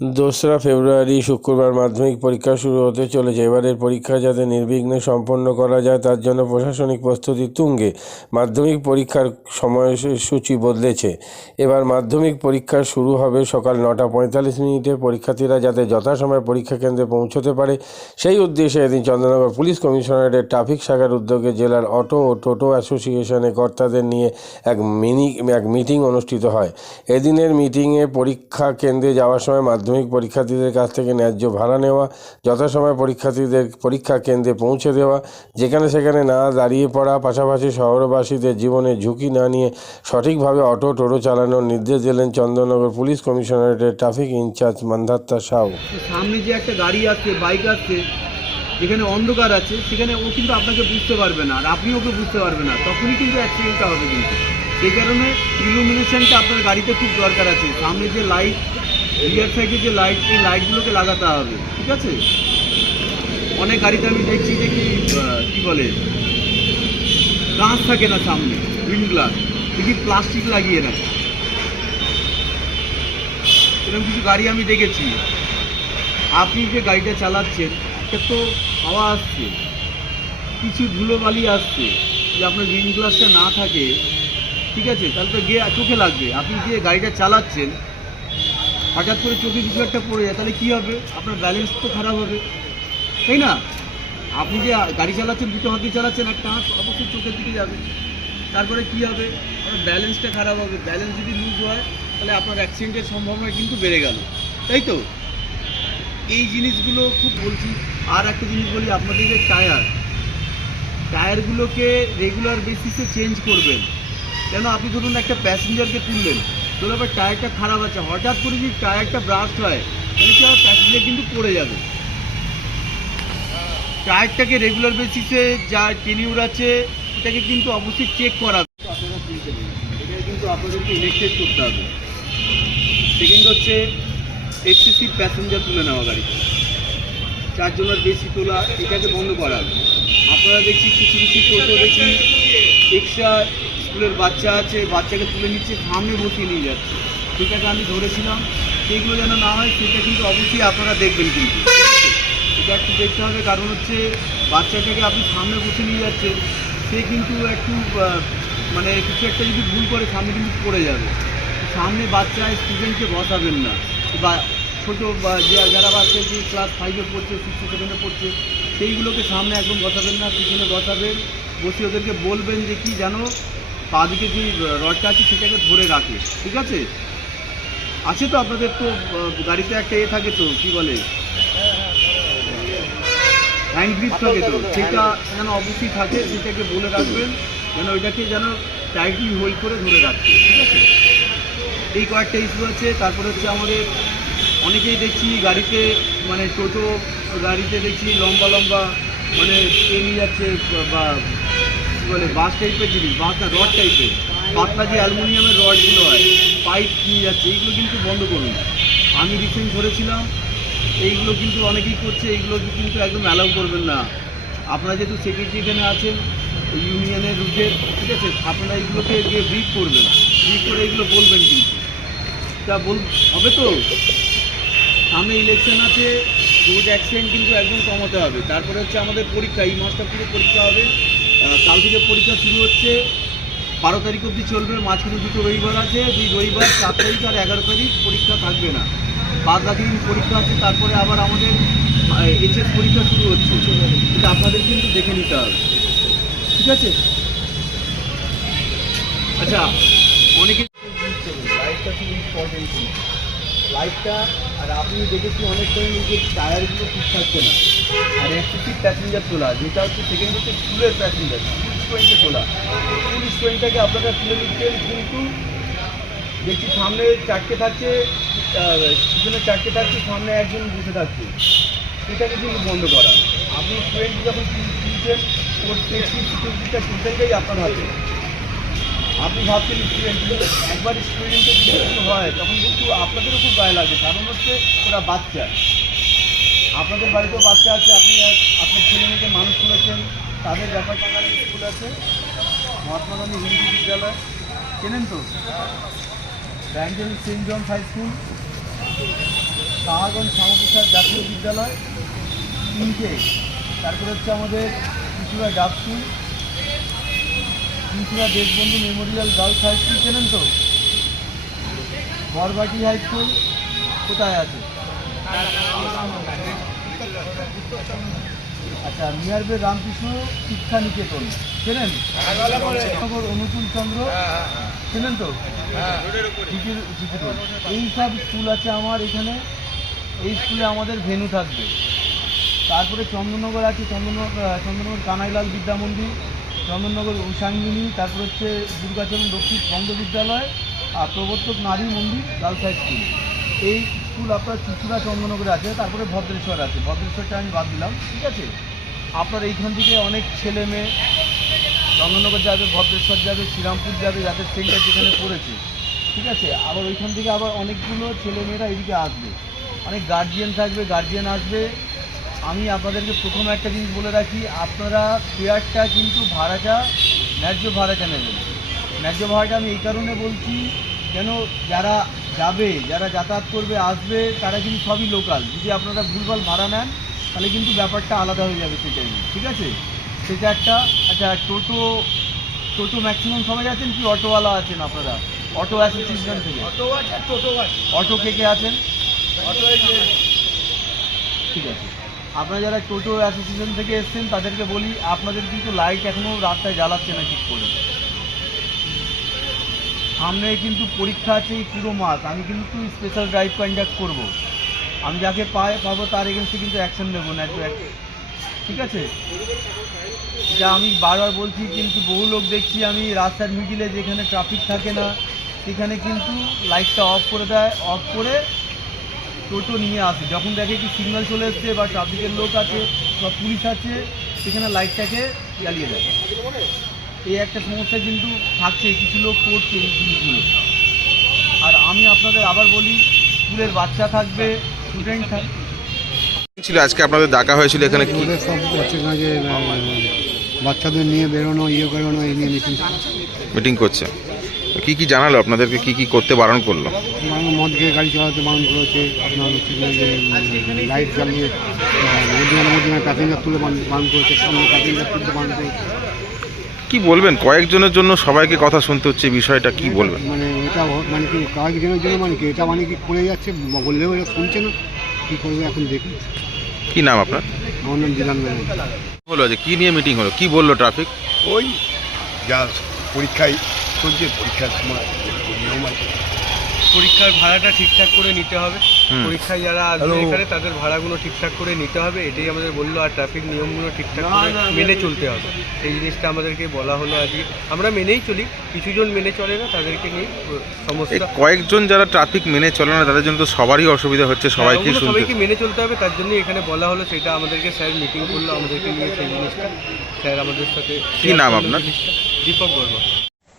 দোসরা ফেব্রুয়ারি শুক্রবার মাধ্যমিক পরীক্ষা শুরু হতে চলেছে। এবারের পরীক্ষা যাতে নির্বিঘ্নে সম্পন্ন করা যায়, তার জন্য প্রশাসনিক প্রস্তুতি তুঙ্গে। মাধ্যমিক পরীক্ষার সময়সূচি বদলেছে। এবার মাধ্যমিক পরীক্ষা শুরু হবে সকাল নটা পঁয়তাল্লিশ মিনিটে। পরীক্ষার্থীরা যাতে যথাসময়ে পরীক্ষা কেন্দ্রে পৌঁছতে পারে, সেই উদ্দেশ্যে এদিন চন্দ্রনগর পুলিশ কমিশনারেটের ট্রাফিক শাখার উদ্যোগে জেলার অটো ও টোটো অ্যাসোসিয়েশনের কর্তাদের নিয়ে এক মিনি, এক মিটিং অনুষ্ঠিত হয়। এদিনের মিটিংয়ে পরীক্ষা কেন্দ্রে যাওয়ার সময় পরীক্ষার্থীদের কাছ থেকে ন্যায্য ভাড়া নেওয়া, যথাসময়ে পরীক্ষার্থীদের পরীক্ষা কেন্দ্রে পৌঁছে দেওয়া, যেখানে সেখানে না দাঁড়িয়ে পড়া, পাশাপাশি শহরবাসীদের জীবনে ঝুঁকি না নিয়ে সঠিকভাবে অটো টোটো চালানোর নির্দেশ দিলেন চন্দ্রনগর পুলিশ কমিশনারেটের ট্রাফিক ইনচার্জ মান্ধাত্তা সাউ। সামনে যে একটা গাড়ি আসছে বাইক আসছে যেখানে অন্ধকার আছে, সেখানে ও কিন্তু আপনাকে বুঝতে পারবে না, আর আপনি ওকে বুঝতে পারবেন না, তখনই কিন্তু অ্যাক্সিডেন্টটা হবে কিন্তু। সেই কারণে ইলুমিনেশনটা আপনার গাড়িতে খুব দরকার আছে। সামনে যে লাইট রিয়ার সাইডে যে লাইট এই লাইটগুলোকে লাগাতে হবে, ঠিক আছে? অনেক গাড়িতে আমি দেখছি যে কি কি বলে, কাঁচ থাকে না সামনে উইন্ড গ্লাস দেখি প্লাস্টিক লাগিয়ে রাখে এরকম কিছু গাড়ি আমি দেখেছি। আপনি যে গাড়িটা চালাচ্ছেন একটা তো হাওয়া আসছে, কিছু ধুলোবালি আসছে যে আপনার উইন্ড গ্লাসটা না থাকে, ঠিক আছে, তাহলে তো গিয়ে চোখে লাগবে। আপনি যে গাড়িটা চালাচ্ছেন হঠাৎ করে চোখে কিছু একটা পড়ে যায়, তাহলে কী হবে? আপনার ব্যালেন্স তো খারাপ হবে। তাই না? আপনি যে গাড়ি চালাচ্ছেন, দুটো হাতে চালাচ্ছেন, একটা হাত অবশ্যই চোখের দিকে যাবে। তারপরে কী হবে? আপনার ব্যালেন্সটা খারাপ হবে। ব্যালেন্স যদি লুজ হয়, তাহলে আপনার অ্যাক্সিডেন্টের সম্ভাবনা কিন্তু বেড়ে গেল। তাই তো? এই জিনিসগুলো খুব বলছি। আর একটা জিনিস বলি, আপনাদের যে টায়ার টায়ারগুলোকে রেগুলার বেসিসে চেঞ্জ করবেন। কেন? আপনি ধরুন একটা প্যাসেঞ্জারকে তুললেন। আবার টায়ারটা খারাপ আছে, হঠাৎ করে যদি টায়ারটা ব্রাস্ট হয়, তাহলে কি হবে প্যাসেঞ্জার কিন্তু পড়ে যাবে? টায়ারটাকে রেগুলার বেসিসে যা টেনিউর আছে এটাকে কিন্তু অবশ্যই চেক করা। আপনারা এটাকে কিন্তু করতে হবে। সেকেন্ড হচ্ছে প্যাসেঞ্জার তুলে নেওয়া বেশি তোলা, এটাকে বন্ধ করা। আপনারা দেখছি কিছু কিছু টোটো দেখি এক্সট্রা স্কুলের বাচ্চা আছে, বাচ্চাকে তুলে নিচ্ছে, সামনে বসিয়ে নিয়ে যাচ্ছে। সেটাকে আমি ধরেছিলাম। সেইগুলো যেন না হয়, সেটা কিন্তু অবশ্যই আপনারা দেখবেন কিন্তু। এটা একটু দেখতে হবে, কারণ হচ্ছে বাচ্চাটাকে আপনি সামনে বসে নিয়ে যাচ্ছেন, সে কিন্তু একটু মানে কিছু একটা যদি ভুল করে, সামনে কিন্তু পড়ে যাবে। সামনে বাচ্চা স্টুডেন্টকে বসাবেন না। বা ছোটো বা যারা বাচ্চা যে ক্লাস ফাইভে পড়ছে সিক্স সেভেনে পড়ছে, সেইগুলোকে সামনে একদম বসাবেন না, পিছনে বসাবেন। বসে ওদেরকে বলবেন যে কি জানো পা দিকে যে রডটা আছে সেটাকে ধরে রাখে ঠিক আছে? আছে তো আপনাদের তো গাড়িতে একটা এ থাকে তো কি বলে? হ্যান্ড গ্রিপ থাকে তো সেটা যেন অবশ্যই থাকে সেটাকে বলে রাখবেন যেন ওইটাকে যেন টাইটলি হোল্ড করে ধরে রাখছে ঠিক আছে? এই কয়েকটা ইস্যু আছে তারপরে হচ্ছে আমাদের অনেকেই দেখছি গাড়িতে মানে টোটো গাড়িতে দেখছি লম্বা লম্বা মানে এ নিয়ে যাচ্ছে বা কী বলে বাস টাইপের জিনিস বাস রড টাইপের পাতলা যে অ্যালুমিনিয়ামের রডগুলো হয় পাইপ নিয়ে যাচ্ছে, এইগুলো কিন্তু বন্ধ করুন। আমি রিসেন্ট ধরেছিলাম, এইগুলো কিন্তু অনেকেই করছে, এইগুলো কিন্তু একদম অ্যালাউ করবেন না। আপনারা যেহেতু সেক্রেটারি এখানে আছেন ইউনিয়নের রুটের, ঠিক আছে? আপনারা এইগুলোকে গিয়ে ব্রিফ করবেন। ব্রিফ করে এগুলো বলবেন কিন্তু। তা বল, হবে তো? সামনে ইলেকশন আছে রোড অ্যাক্সিডেন্ট কিন্তু একদম কমাতে হবে। তারপরে হচ্ছে আমাদের পরীক্ষা, এই মাসটা পুরো পরীক্ষা হবে। কাল থেকে পরীক্ষা শুরু হচ্ছে। বারো তারিখ অবধি চলবে, মাঝখানে দুটো রবিবার আছে। দুই রবিবার চার তারিখ আর এগারো তারিখ পরীক্ষা থাকবে না। বাদ পরীক্ষা আছে, তারপরে আবার আমাদের এইচএস পরীক্ষা শুরু হচ্ছে। এটা আপনাদের কিন্তু দেখে নিতে হবে। ঠিক আছে? আচ্ছা অনেকে লাইটটা খুব ইম্পর্টেন্ট লাইটটা আর আপনি দেখেছি অনেক টাইম যে টায়ারগুলো ঠিক থাকছে না। আর একটি প্যাসেঞ্জার তোলা, যেটা হচ্ছে সেকেন্ড হচ্ছে ফুলের প্যাসেঞ্জার ফুল স্টোয়েন্টে তোলা। ফুল স্টোয়েন্টটাকে আপনারা তুলে নিচ্ছেন, কিন্তু দেখছি সামনে চারটে থাকছে পিছনে চারটে থাকছে, সামনে একজন বসে থাকছে। সেটাকে কিন্তু বন্ধ করা। আপনি স্টুডেন্ট যখন তুলছেন ওর সেফটি সিকিউরিটিটা টোটালটাই আপনার হাতে। আপনি ভাবছেন স্টুডেন্ট একবার স্টুডেন্টের হয়, তখন কিন্তু আপনাদেরও খুব গায়ে লাগবে। কারণ হচ্ছে ওরা বাচ্চা। আপনাদের বাড়িতেও বাচ্চা আছে, আপনি আপনার ছেলে মেয়েকে মানুষ করেছেন, তাদের ব্যাপার বাঙালি স্কুল আছে, মহাত্মা গান্ধী হিন্দি বিদ্যালয়। চেনেন তো? Bandel saint high school Sahaganj Shyamaprasad জাতীয় বিদ্যালয়, তিনটে। তারপরে হচ্ছে আমাদের ত্রিপুরা ডাব school, Tripura Deshbandhu memorial girls high school, চেনেন তো? বরবাটি হাই স্কুল, কোথায় আছে? আচ্ছা মিয়ারবে রামকৃষ্ণ শিক্ষা নিকেতন চেনেন? খবর অনুকূল চন্দ্র। চেনেন তো? এই সব স্কুল আছে আমার এখানে। এই স্কুলে আমাদের ভেনু থাকবে। তারপরে চন্দননগর আছে, চন্দননগর চন্দননগর কানাইলাল বিদ্যা মন্দির, চন্দননগর উষাঙ্গিনী, তারপর হচ্ছে দুর্গাচরণ দক্ষিণ বঙ্গ বিদ্যালয়, আর Prabartak Nari Mandir, girls high school. এই স্কুল আপনার চুচুড়া, চন্দননগরে আছে, তারপরে ভদ্রেশ্বর আছে। ভদ্রেশ্বরটা আমি বাদ দিলাম, ঠিক আছে? আপনার এইখান থেকে অনেক ছেলে মেয়ে চন্দননগর যাবে, ভদ্রেশ্বর যাবে, শ্রীরামপুর যাবে যাদের সেন্টার যেখানে পড়েছে, ঠিক আছে? আবার ওইখান থেকে আবার অনেকগুলো ছেলেমেয়েরা এদিকে আসবে। অনেক গার্জিয়ান থাকবে গার্জিয়ান আসবে। আমি আপনাদেরকে প্রথম একটা জিনিস বলে রাখি, আপনারা ফেয়ারটা কিন্তু ভাড়াটা, ন্যায্য ভাড়াটা নেবেন। ন্যায্য ভাড়াটা আমি এই কারণে বলছি যেন যারা যাবে যারা যাতায়াত করবে আসবে তারা কিন্তু সবই লোকাল যদি আপনারা ভুলভাল ভাড়া নেন তাহলে কিন্তু ব্যাপারটা আলাদা হয়ে যাবে সেটাই ঠিক আছে? সেটা একটা আচ্ছা টোটো টোটো ম্যাক্সিমাম সবাই আছেন কি অটোওয়ালা আছেন আপনারা? অটো অ্যাসোসিয়েশন থেকে। অটো কে কে আছেন? ঠিক আছে। আপনারা যারা টোটো অ্যাসোসিয়েশন থেকে এসছেন তাদেরকে বলি আপনাদের কিন্তু লাইট এখনও রাস্তায় জ্বালাচ্ছে না ঠিক করে। সামনে কিন্তু পরীক্ষা আছে এই পুরো মাস। আমি কিন্তু স্পেশাল ড্রাইভ কন্ডাক্ট করব। আমি যাকে পাই, পাবো তার এগেনস্টে কিন্তু অ্যাকশন নেব, না একটু ঠিক আছে? যা আমি বারবার বলছি, কিন্তু বহু লোক দেখছি, আমি রাস্তার মিডিলে যেখানে ট্রাফিক থাকে না, সেখানে কিন্তু লাইটটা অফ করে দেয় অফ করে টোটো নিয়ে আসে। যখন দেখে কি সিগন্যাল চলে এসছে বা ট্রাফিকের লোক আছে বা পুলিশ আছে, সেখানে লাইটটাকে জ্বালিয়ে দেয়। এই একটা সমস্যা কিন্তু থাকছে কিছু লোক করছে এই জিনিসগুলো। আর আমি আপনাদের আবার বলি স্কুলের বাচ্চা থাকবে স্টুডেন্ট থাকবে ছিল আজকে আপনাদের ডাকা হয়েছিল এখানে কি? বাচ্চাদের নিয়ে বেরোনো ইয়ে বেরোনো এই নিয়ে মিটিং মিটিং করছে। কি কি জানালো আপনাদেরকে? কি কি করতে বারণ করল? বাংলা মদ খেয়ে গাড়ি চালাতে বারণ করেছে আপনার হচ্ছে লাইট জ্বালিয়ে মধ্যমানে মধ্যমানে প্যাসেঞ্জার তুলে বারণ বারণ করেছে সামনে প্যাসেঞ্জার তুলতে বারণ করেছে। কি বলবেন? কয়েকজনের জন্য সবাইকে কথা শুনতে হচ্ছে বিষয়টা কি বলবেন? মানে এটা মানে কি কয়েকজনের জন্য মানে কি? এটা মানে কি করে যাচ্ছে? বললেও এরা শুনছে না। কী করবে এখন দেখি। কি নাম আপনার? আমার নাম দিলান ব্যানার্জি হলো যে কি নিয়ে মিটিং হলো? কি বলল ট্রাফিক ওই যা পরীক্ষায় চলছে পরীক্ষার সময় নিয়ম আছে। পরীক্ষার ভাড়াটা ঠিকঠাক করে নিতে হবে। পরীক্ষায় যারা আসবে এখানে তাদের ভাড়াগুলো ঠিকঠাক করে নিতে হবে। এটাই আমাদের বলল আর ট্রাফিক নিয়মগুলো ঠিকঠাক করে মেনে চলতে হবে। এই জিনিসটা আমাদেরকে বলা হলো আজকে। আমরা মেনেই চলি। কিছুজন মেনে চলে না তাদেরকে নিয়ে আহ, সমস্ত কয়েকজন যারা ট্রাফিক মেনে চলে না তাদের জন্য তো সবারই অসুবিধা হচ্ছে সবাইকে হ্যাঁ, শুনতে। সবাইকে মেনে চলতে হবে। তার জন্য এখানে বলা হলো সেটা আমাদেরকে স্যার মিটিং করল আমাদেরকে নিয়ে সেই জিনিসটা। স্যার আমাদের সাথে কি নাম আপনার? দীপক বর্মা।